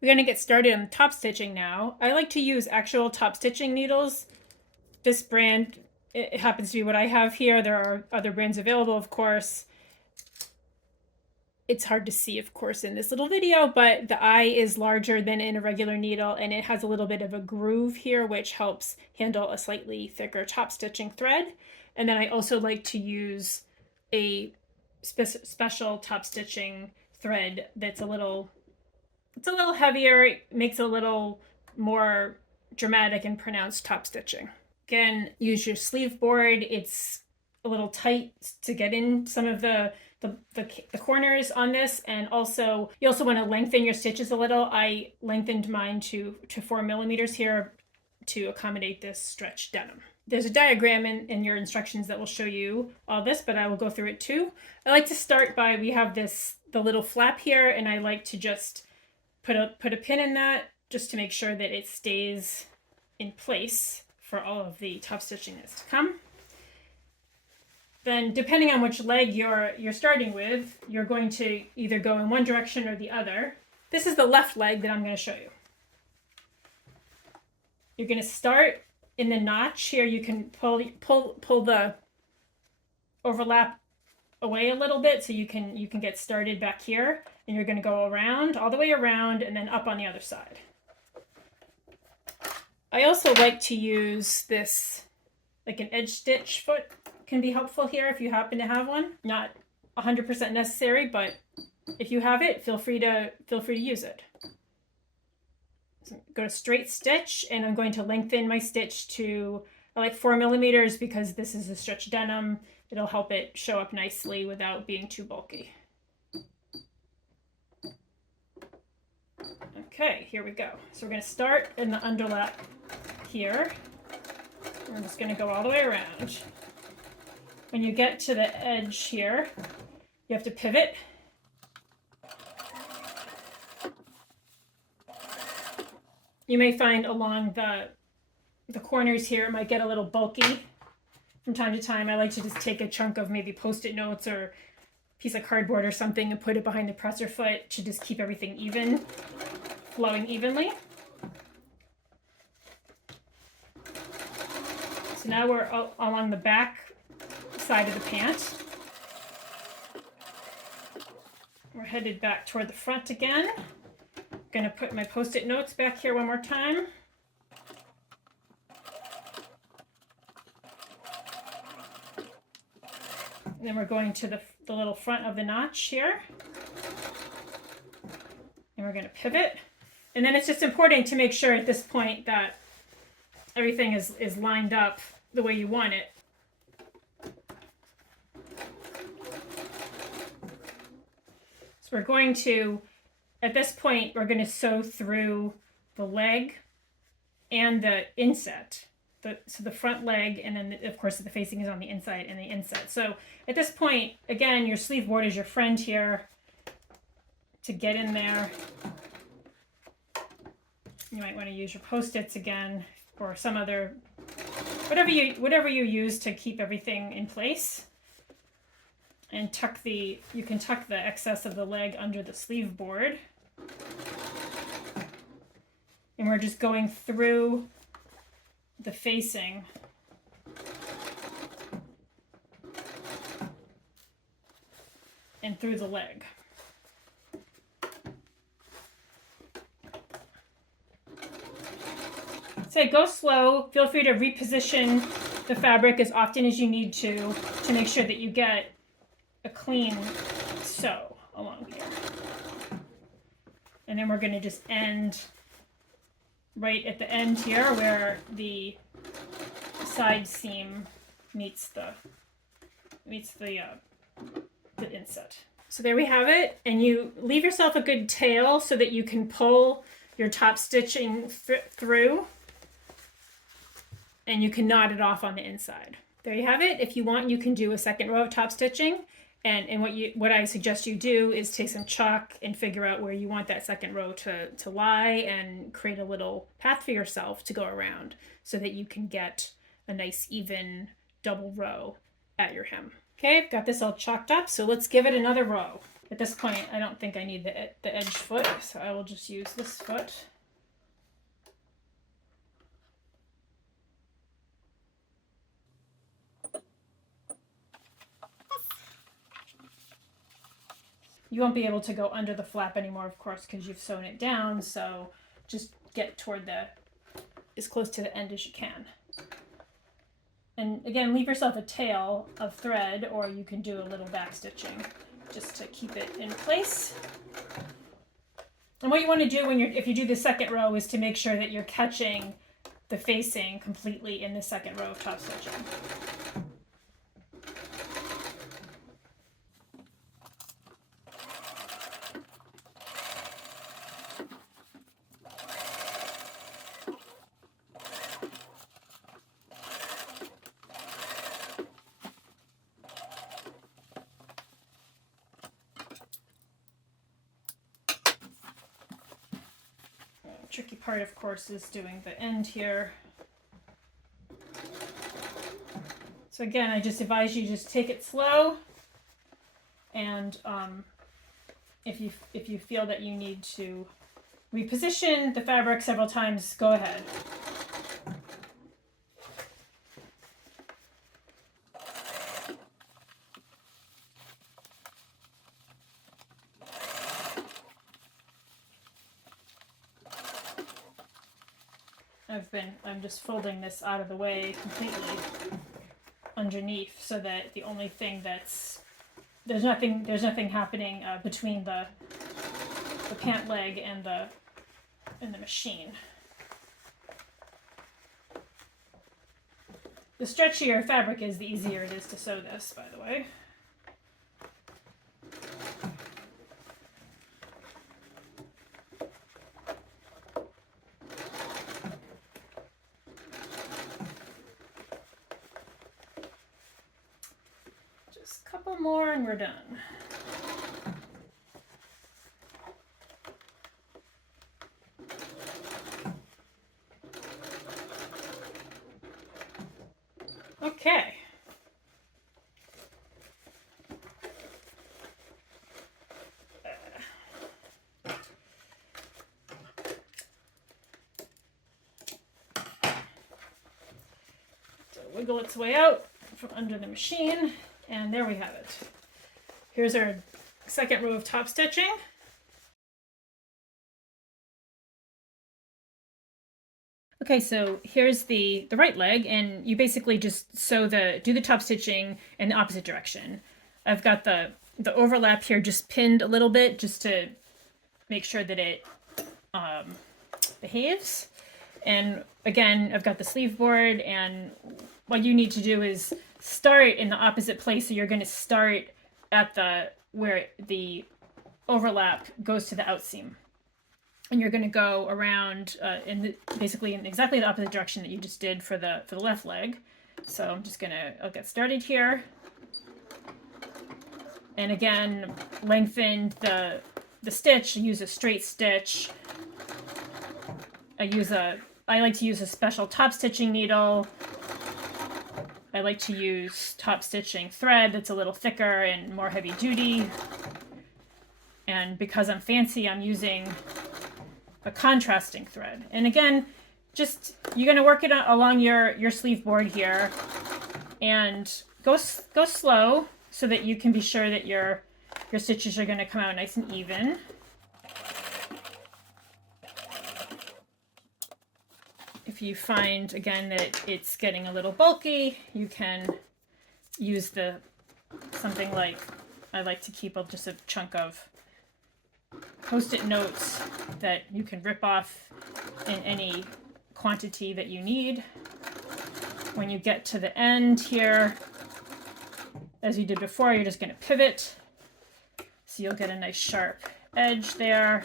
We're going to get started on top stitching now. I like to use actual top stitching needles. This brand, it happens to be what I have here. There are other brands available, of course. It's hard to see, of course, in this little video, but the eye is larger than in a regular needle, and it has a little bit of a groove here, which helps handle a slightly thicker top stitching thread. And then I also like to use a special top stitching thread that's a little heavier. It makes a little more dramatic and pronounced top stitching. Again, use your sleeve board. It's a little tight to get in some of the corners on this, and also you also want to lengthen your stitches a little. I lengthened mine to 4 millimeters here to accommodate this stretch denim. There's a diagram in your instructions that will show you all this, but I will go through it too. I like to start by, we have the little flap here, and I like to just put a pin in that just to make sure that it stays in place for all of the top stitching that's to come. Then, depending on which leg you're starting with, you're going to either go in one direction or the other. This is the left leg that I'm going to show you. You're going to start in the notch here. You can pull the overlap away a little bit so you can get started back here, and you're going to go around, all the way around, and then up on the other side. I also like to use this, like an edge stitch foot can be helpful here if you happen to have one. Not 100% necessary, but if you have it, feel free to use it. So go to straight stitch, and I'm going to lengthen my stitch to, I like 4 millimeters because this is a stretch denim. It'll help it show up nicely without being too bulky. Okay, here we go. So we're going to start in the underlap here. We're just going to go all the way around. When you get to the edge here, you have to pivot. You may find along the corners here, it might get a little bulky from time to time. I like to just take a chunk of maybe Post-it notes or a piece of cardboard or something and put it behind the presser foot to just keep everything even, flowing evenly. So now we're along the back side of the pant. We're headed back toward the front again. I'm going to put my Post-it notes back here one more time. And then we're going to the little front of the notch here. And we're going to pivot. And then it's just important to make sure at this point that everything is lined up the way you want it. So we're going to, at this point, we're going to sew through the leg and the inset. So the front leg, and then of course the facing is on the inside and the inset. So at this point, again, your sleeve board is your friend here to get in there. You might want to use your Post-its again, or some other, whatever you use to keep everything in place. And you can tuck the excess of the leg under the sleeve board. And we're just going through the facing and through the leg. So go slow. Feel free to reposition the fabric as often as you need to make sure that you get a clean sew along here. And then we're going to just end right at the end here where the side seam meets the inset. So there we have it, and you leave yourself a good tail so that you can pull your top stitching through, and you can knot it off on the inside. There you have it. If you want, you can do a second row of top stitching. And what I suggest you do is take some chalk and figure out where you want that second row to lie, and create a little path for yourself to go around so that you can get a nice even double row at your hem. Okay, I've got this all chalked up, so let's give it another row. At this point, I don't think I need the edge foot, so I will just use this foot. You won't be able to go under the flap anymore, of course, because you've sewn it down, so just get toward as close to the end as you can. And again, leave yourself a tail of thread, or you can do a little back stitching just to keep it in place. And what you want to do if you do the second row is to make sure that you're catching the facing completely in the second row of top stitching. Tricky part, of course, is doing the end here. So again, I just advise you just take it slow, and if you feel that you need to reposition the fabric several times, go ahead. I'm just folding this out of the way completely underneath, so that the only thing there's nothing happening between the pant leg and the machine. The stretchier fabric is, the easier it is to sew this, by the way. Couple more and we're done. Okay. So wiggle its way out from under the machine. And there we have it. Here's our second row of top stitching. Okay, so here's the right leg, and you basically just do the top stitching in the opposite direction. I've got the overlap here just pinned a little bit just to make sure that it behaves. And again, I've got the sleeve board, and what you need to do is start in the opposite place. So you're going to start at where the overlap goes to the outseam, and you're going to go around basically in exactly the opposite direction that you just did for the left leg. So I'll get started here, and again lengthen the stitch. Use a straight stitch. I like to use a special top stitching needle. I like to use top stitching thread that's a little thicker and more heavy duty. And because I'm fancy, I'm using a contrasting thread. And again, you're going to work it along your sleeve board here, and go slow so that you can be sure that your stitches are going to come out nice and even. If you find, again, that it's getting a little bulky, you can use something like, I like to keep just a chunk of Post-it notes that you can rip off in any quantity that you need. When you get to the end here, as you did before, you're just going to pivot. So you'll get a nice sharp edge there.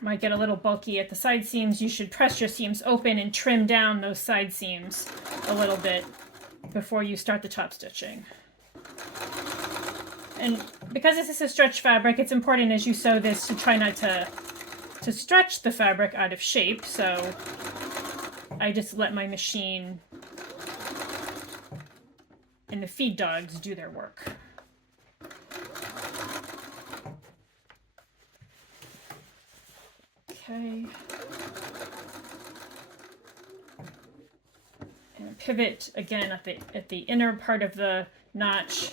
Might get a little bulky at the side seams. You should press your seams open and trim down those side seams a little bit before you start the top stitching. And because this is a stretch fabric, it's important as you sew this to try not to stretch the fabric out of shape. So I just let my machine and the feed dogs do their work. Okay. And pivot again at the inner part of the notch.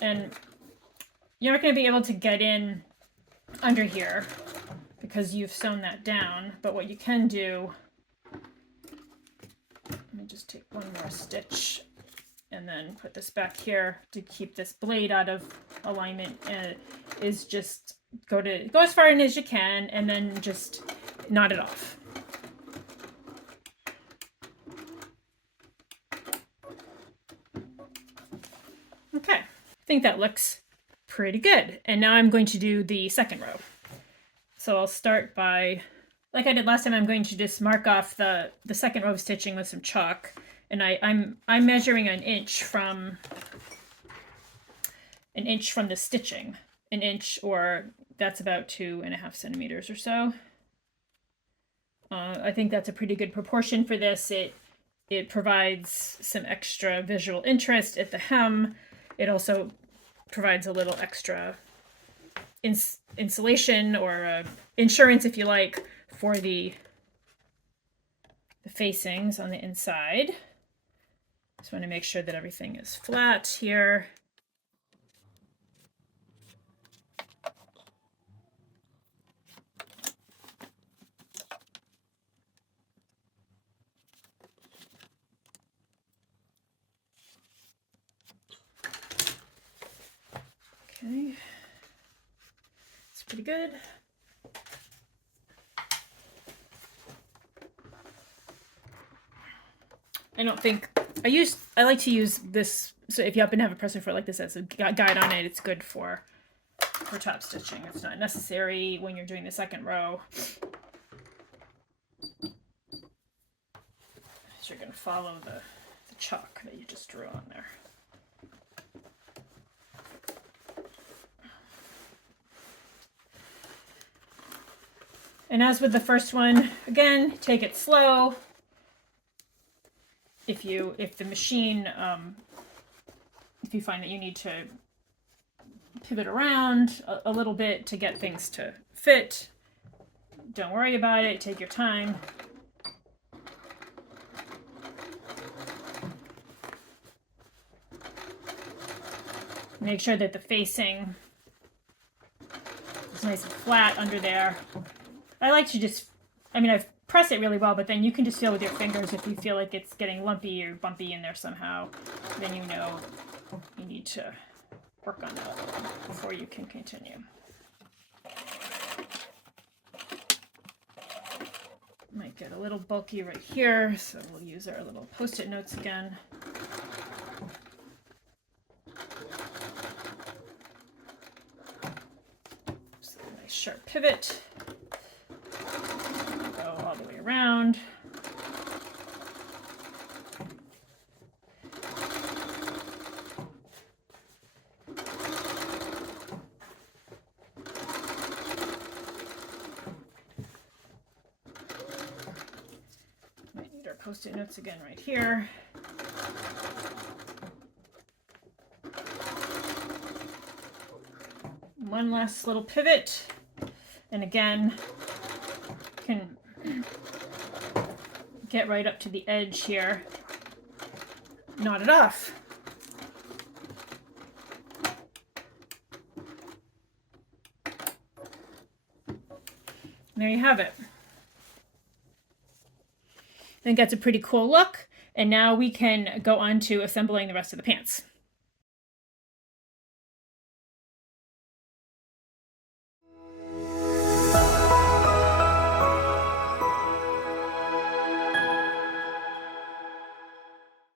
And you're not going to be able to get in under here because you've sewn that down. But what you can do, let me just take one more stitch and then put this back here to keep this blade out of alignment, is just go as far in as you can and then just knot it off. Okay, I think that looks pretty good. And now I'm going to do the second row. So I'll start by, like I did last time, I'm going to just mark off the second row of stitching with some chalk. And I'm measuring an inch from the stitching. An inch, or that's about 2.5 centimeters or so. I think that's a pretty good proportion for this. It provides some extra visual interest at the hem. It also provides a little extra insulation or insurance, if you like, for the facings on the inside. Just want to make sure that everything is flat here. Okay, it's pretty good. I like to use this, so if you happen to have a pressing foot like this that's a guide on it, it's good for top stitching. It's not necessary when you're doing the second row. So you're going to follow the chalk that you just drew on there. And as with the first one, again, take it slow. If the machine, if you find that you need to pivot around a little bit to get things to fit, don't worry about it. Take your time. Make sure that the facing is nice and flat under there. I like to just, I've pressed it really well, but then you can just feel with your fingers if you feel like it's getting lumpy or bumpy in there somehow. Then you know you need to work on that before you can continue. Might get a little bulky right here, so we'll use our little Post-it notes again. So a nice sharp pivot. Go all the way around. Might need our Post-it notes again right here. One last little pivot, and again, can get right up to the edge here, knot it off. There you have it. I think that's a pretty cool look, and now we can go on to assembling the rest of the pants.